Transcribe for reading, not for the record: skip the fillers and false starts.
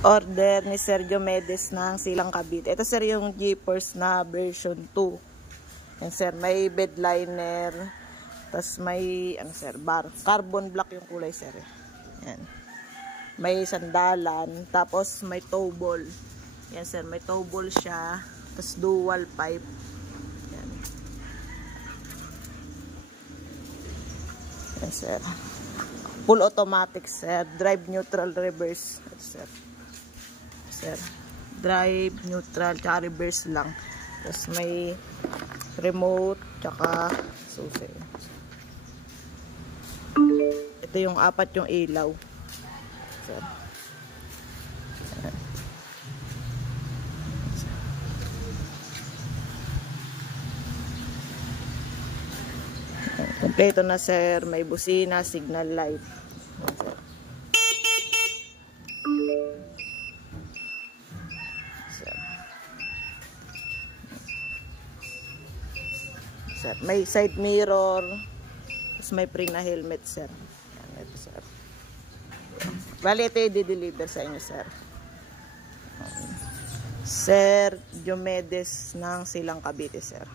Order ni Sergio Medes ng Silang Cavite. Ito sir yung Jeepers na version 2. Yan sir, may bed liner. Tapos may ano sir, carbon black yung kulay sir. Yan. May sandalan, tapos may toe ball. Yan sir, may toe ball siya. Tapos dual pipe. Yan. Yan sir. Full automatic sir, drive neutral reverse. Yan, sir, drive neutral tsaka reverse lang. Tapos may remote tsaka susi. Ito yung apat yung ilaw, sir. Kompleto na sir, may busina, signal light. Sir, may side mirror, tapos may pre na helmet sir. Yan, ito sir. Bali ito i-deliver sa inyo sir. Sir Diomedes ng Silang Cavite sir.